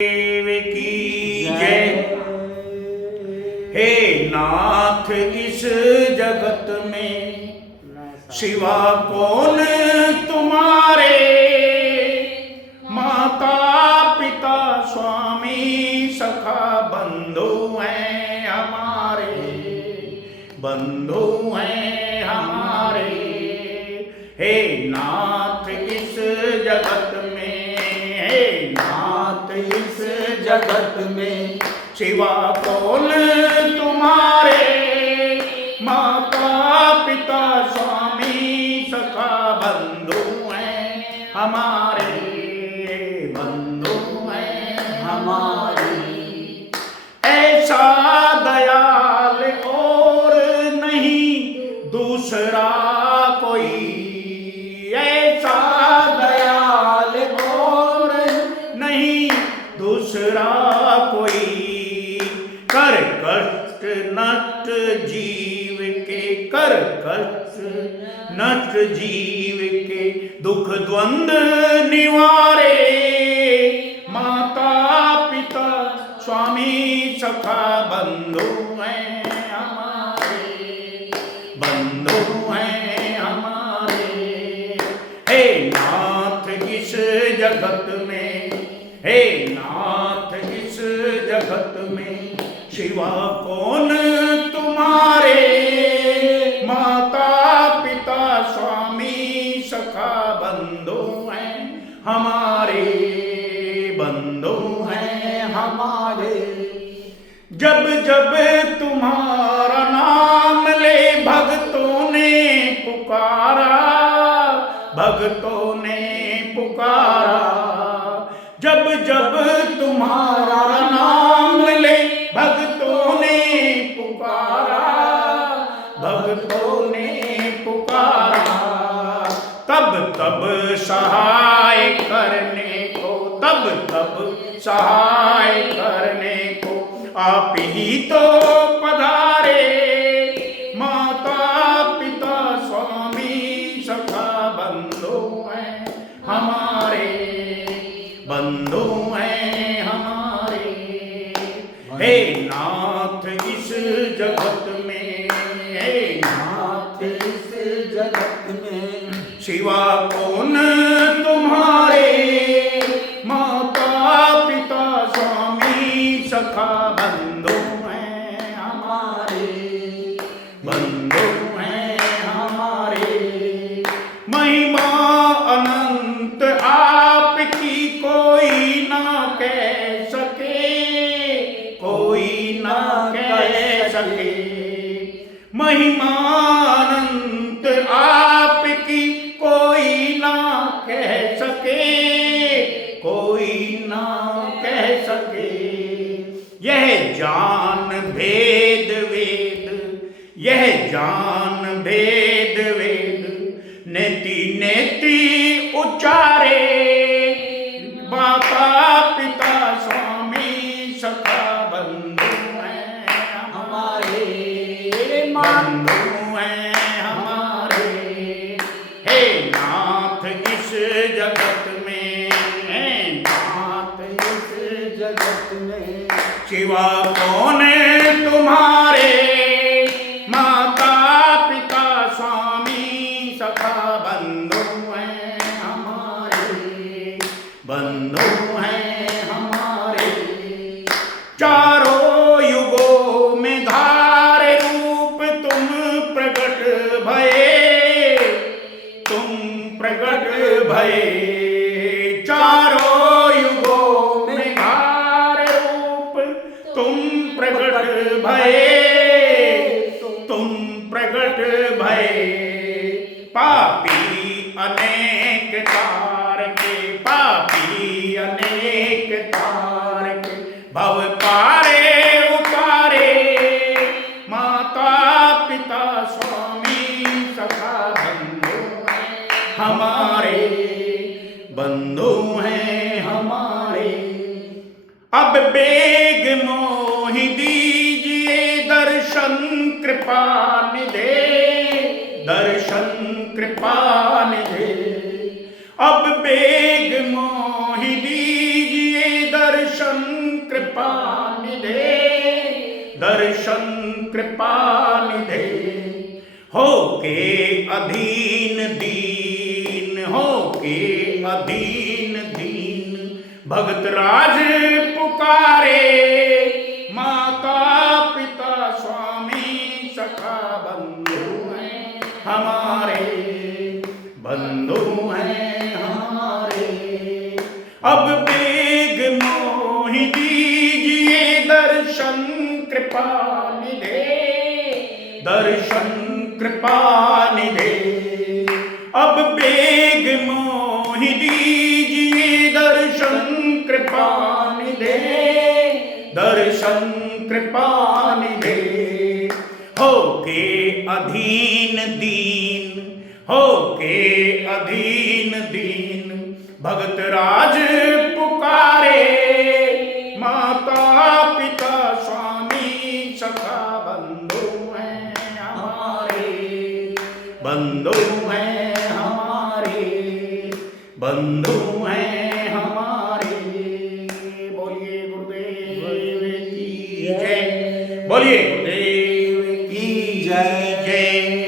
देव की जय। हे नाथ इस जगत में शिवा कौन तुम्हारे, माता पिता स्वामी सखा बंधु हैं हमारे, बंधु हैं हमारे। हे नाथ इस जगत में, हे नाथ इस जगत में शिवा कौन तुम्हारे, माता पिता स्वामी सखा बंधु हैं हमारे, बंधु हैं हमारे। ऐसा दयाल और नहीं दूसरा कोई, ऐसा दयाल और नहीं दूसरा कोई। कर कष्ट नष्ट जीव के, कर कष्ट नष्ट जीव के दुख द्वंद निवारे, माता पिता स्वामी सखा बंधु हैं हमारे, बंधु हैं हमारे। हे नाथ इस जगत में, हे नाथ इस जगत में शिवा कौन तुम्हारे, माता पिता स्वामी सखा बंधु हैं हमारे, बंधु हैं हमारे। जब जब तुम्हारा नाम ले भक्तों ने पुकारा, भक्तों ने पुकारा। जब जब तुम्हारा नाम ले भक्तों ने पुकारा, भक्तों ने पुकारा। तब तब सहाय करने को, तब तब सहाय करने को आप ही तो पधारे, माता पिता स्वामी सखा बंधु हैं हमारे, बंधु हैं हमारे। हे नाथ इस जगत में, हे नाथ इस जगत में शिवा कौन तुम्हारे, माता पिता स्वामी सखा बंधु हैं हमारे, बंधु हैं हमारे। महिमा अनंत आपकी कोई ना कह सके, कोई ना कह सके। महिमा अनंत आपकी कोई ना कह सके, कोई ना कह सके। यह जान भेद वेद, यह जान भेद वेद नेति नेति उच्चारे, माता पिता स्वामी सखा बंधु हैं हमारे, बंधु हैं हमारे। हे नाथ इस जगत में, हे नाथ इस जगत में शिवा कौन तुम्हारे, माता पिता स्वामी सखा बंधु हैं हमारे, बंधु हैं हमारे। चारों युगों में धार रूप तुम प्रकट भये, तुम प्रकट भये। चारों युगों में धार रूप तुम प्रकट भये, तुम प्रकट भये। पापी अनेक तार के, पापी अनेक तार के भव पारे उतारे, माता पिता स्वामी सखा बंधु हैं हमारे, बंधु हैं हमारे। अब बेग मोहि दीजिए दर्शन कृपा निधे, दर्शन कृपा निधे। अब बेग मोहि दीजिए दर्शन कृपा निधे, दर्शन कृपा निधे। हो के अधीन दीन, हो के अधीन दीन, भगत राज पुकारे, माता पिता स्वामी सखा बंधु हैं हमारे, बंधु हैं हमारे। अब बेग मोहि दीजिए दर्शन कृपा निधे, दर्शन कृपा निधे। अब बेग मोहि दीजिए दर्शन कृपा निधे, दर्शन कृपा निधे। हो के अधीन दीन, हो के अधीन दीन, भगत राज पुकारे, माता पिता स्वामी सखा बंधु हैं हमारे, बंधु हैं हमारे, बंधु हैं हमारे। बोलिए गुरुदेव की जय, बोलिए गुरुदेव की जय जय।